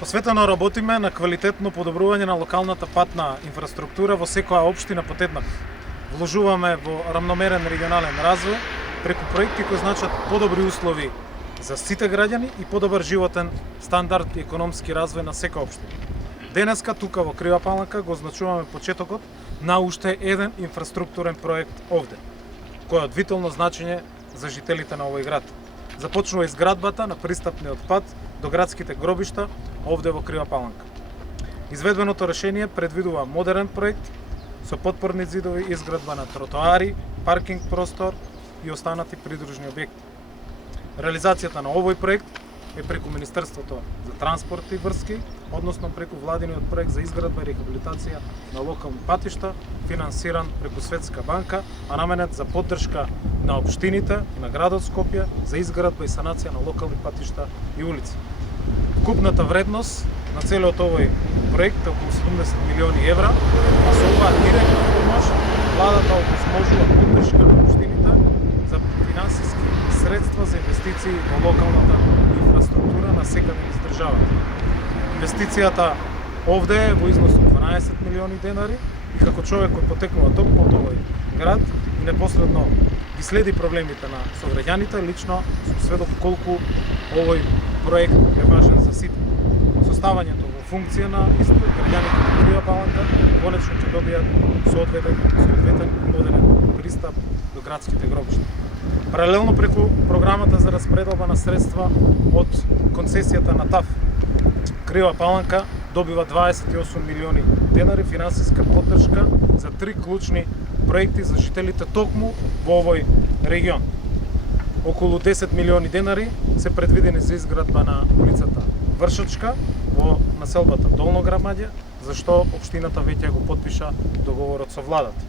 Посветено работиме на квалитетно подобрување на локалната патна инфраструктура во секоја општина подеднакво. Вложуваме во рамномерен регионален развој преку проекти кои значат подобри услови за сите граѓани и подобар животен стандард и економски развој на секоја општина. Денеска тука во Крива Паланка го означуваме почетокот на уште еден инфраструктурен проект овде, кој е од витално значење за жителите на овој град. Започнува изградбата на пристапниот пат до градските гробишта овде во Крива Паланка. Изведбеното решение предвидува модерен проект со потпорни зидови, изградба на тротоари, паркинг простор и останати придружни објекти. Реализацијата на овој проект е преку Министерството за транспорт и врски, односно преку владиниот проект за изградба и рехабилитација на локални патишта, финансиран преку Светска банка, а наменет за поддршка на општините на градот Скопје за изградба и санација на локални патишта и улици. Вкупната вредност на целиот овој проект е околу 70 милиони евра, а со оваа директна помош владата овозможува поддршка на општините за финансиски средства за инвестиции во локалната инфраструктура на секаде низ државата. Инвестицијата овде е во износ од 12 милиони денари и како човек кој потекнува токму од овој град и непосредно ги следи проблемите на сограѓаните, лично сум сведок колку овој проект е важен за сите. Со ставањето во функција на исто, граѓаните на Крива Паланка конечно ќе добијат соодветен модерен пристап до градските гробишта. Паралелно преку програмата за распределба на средства од концесијата на ТАФ, Крива Паланка добива 28 милиони денари финансиска поддршка за 3 клучни проекти за жителите токму во овој регион. Околу 10 милиони денари се предвидени за изградба на улицата Вршачка во населбата Долно Грамаѓе, за што општината веќе го потпиша договорот со владата.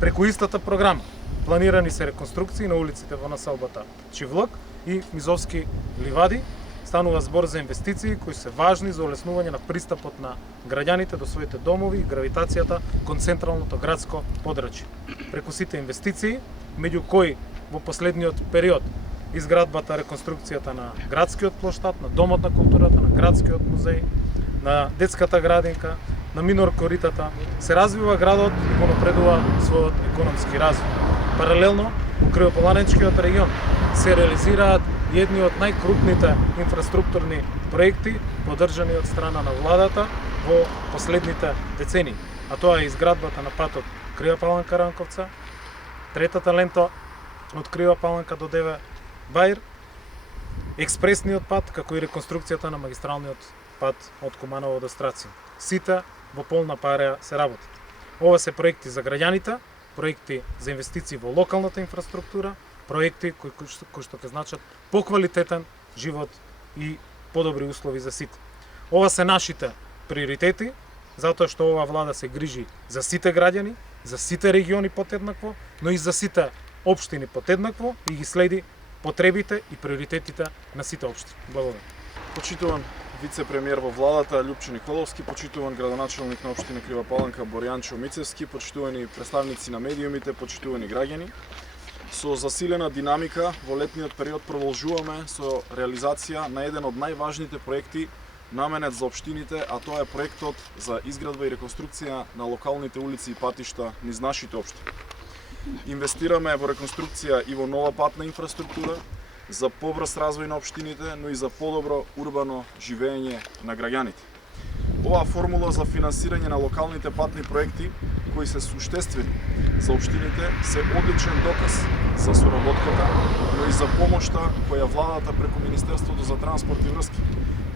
Преку истата програма планирани се реконструкции на улиците во населбата Чивлак и Мизовски ливади. Станува збор за инвестиции кои се важни за олеснување на пристапот на граѓаните до своите домови и гравитацијата кон централното градско подрачје. Преку сите инвестиции, меѓу кои во последниот период изградбата, реконструкцијата на градскиот плоштад, на Домот на културата, на градскиот музеј, на детската градинка, на минор коритата, се развива градот и го напредува својот економски развој. Паралелно, во Кривопаланечкиот регион се реализираат едни од најкрупните инфраструктурни проекти поддржани од страна на владата во последните децении, а тоа е изградбата на патот Крива Паланка-Ранковца, третата лента од Крива Паланка до Деве Баир, експресниот пат, како и реконструкцијата на магистралниот пат од Куманово до Страцин. Сите во полна пареја се работат. Ова се проекти за граѓаните, проекти за инвестиции во локалната инфраструктура, проекти кои што ќе значат поквалитетен живот и подобри услови за сите. Ова се нашите приоритети, затоа што оваа влада се грижи за сите граѓани, за сите региони подеднакво, но и за сите општини подеднакво и ги следи потребите и приоритетите на сите општини. Благодарам. Почитуван вице-премиер во владата Љупчо Николовски, почитуван градоначелник на општина Крива Паланка Боријанчо Мицевски, почитувани представници на медиумите, почитувани граѓани. Со засилена динамика во летниот период продолжуваме со реализација на еден од најважните проекти наменет за општините, а тоа е проектот за изградба и реконструкција на локалните улици и патишта низ нашите општини. Инвестираме во реконструкција и во нова патна инфраструктура, за побрз развој на општините, но и за подобро урбано живење на граѓаните. Оваа формула за финансирање на локалните патни проекти, кои се суштествени за општините, се одличен доказ за соработката, но и за помошта која владата преку Министерството за транспорт и врски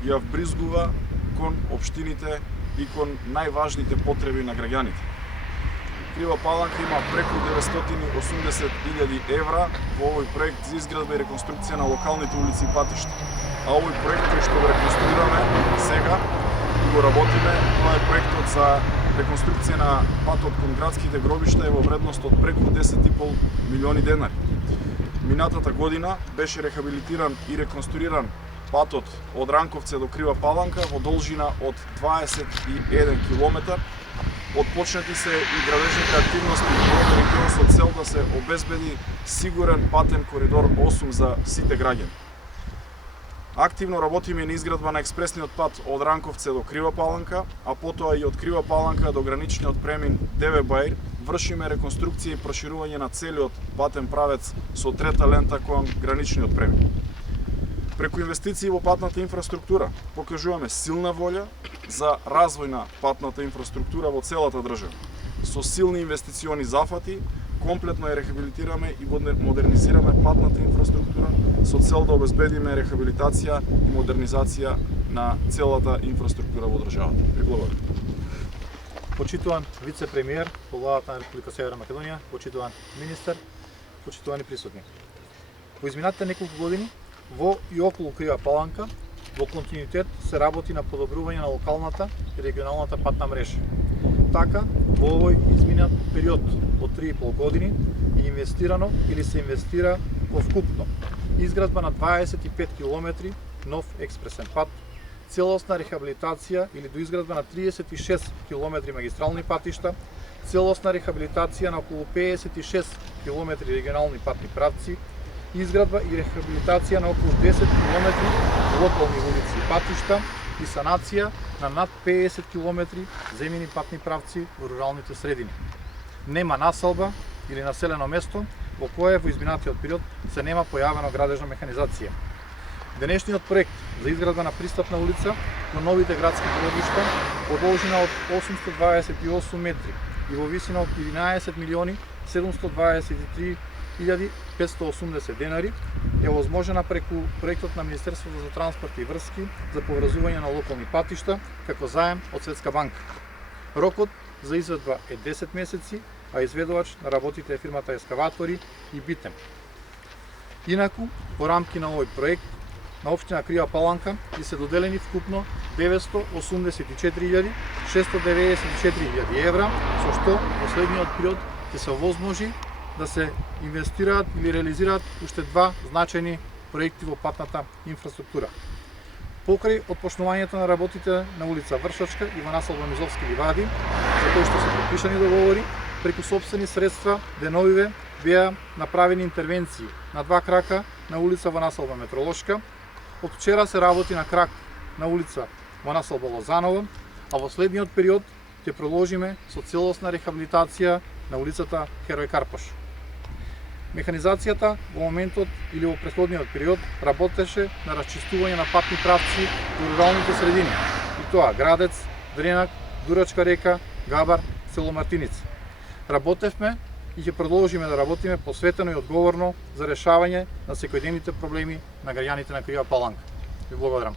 ја вбризгува кон општините и кон најважните потреби на граѓаните. Крива Паланка има преку 980.000 евра во овој проект за изградба и реконструкција на локалните улици и патишта. А овој проект кој што го реконструираме сега и го работиме, тоа е проектот за реконструкција на патот кон градските гробишта е во вредност од преку 10,5 милиони денари. Минатата година беше рехабилитиран и реконструиран патот од Ранковце до Крива Паланка во должина од 21 километар. Отпочнати се и градежните активности во овој регион со цел да се обезбеди сигурен патен коридор 8 за сите граѓани. Активно работиме на изградба на експресниот пат од Ранковце до Крива Паланка, а потоа и од Крива Паланка до граничниот премин Деве Баир. Вршиме реконструкција и проширување на целиот патен правец со трета лента кон граничниот премин. Преку инвестиции во патната инфраструктура покажуваме силна волја за развој на патната инфраструктура во целата држава. Со силни инвестициони зафати, комплетно ја рехабилитираме и модернизираме патната инфраструктура со цел да обезбедиме рехабилитација и модернизација на целата инфраструктура во државата. Ви благодарам. Почитуван вице-премиер во владата на Република Северна Македонија, почитуван министер, почитувани присутни. Во изминатите неколку години во и околу Крива Паланка во континуитет се работи на подобрување на локалната и регионалната патна мрежа. Така, во овој изминат период од 3,5 години е инвестирано или се инвестира во вкупно изградба на 25 км нов експресен пат, целосна рехабилитација или доизградба на 36 км магистрални патишта, целосна рехабилитација на околу 56 км регионални патни правци, изградба и рехабилитација на околу 10 км локални улици и патишта и санација на над 50 км земјени патни правци во руралните средини. Нема населба или населено место во кое во изминатиот период се нема појавена градежна механизација. Денешниот проект за изградба на пристапна улица на новите градски подружишта во должина од 828 метри и во висина од 11 милиони 723 1580 денари е возможена преку проектот на Министерството за транспорт и врски за поврзување на локални патишта како заем од Светска банка. Рокот за изведба е 10 месеци, а изведувач на работите е фирмата Ескаватори и Битем. Инаку, по рамки на овој проект, на општина Крива Паланка и се доделени вкупно 984.694 евра, со што во следниот период ќе се овозможи да се инвестираат или реализираат уште два значајни проекти во патната инфраструктура. Покрај отпочнувањето на работите на улица Вршачка и во населба Мизовски ливади, за кои што се подпишани договори, преку сопствени средства деновиве беа направени интервенции на два крака на улица во населба Метролошка. Од вчера се работи на крак на улица во населба Лозаново, а во следниот период ќе продолжиме со целосна рехабилитација на улицата Херој Карпош. Механизацијата во моментот или во претходниот период работеше на расчистување на патни правци во руралните средини, и тоа Градец, Дренак, Дурачка река, Габар, село Мартиница. Работевме и ќе продолжиме да работиме посветено и одговорно за решавање на секојдневните проблеми на граѓаните на Крива Паланка. Ви благодарам.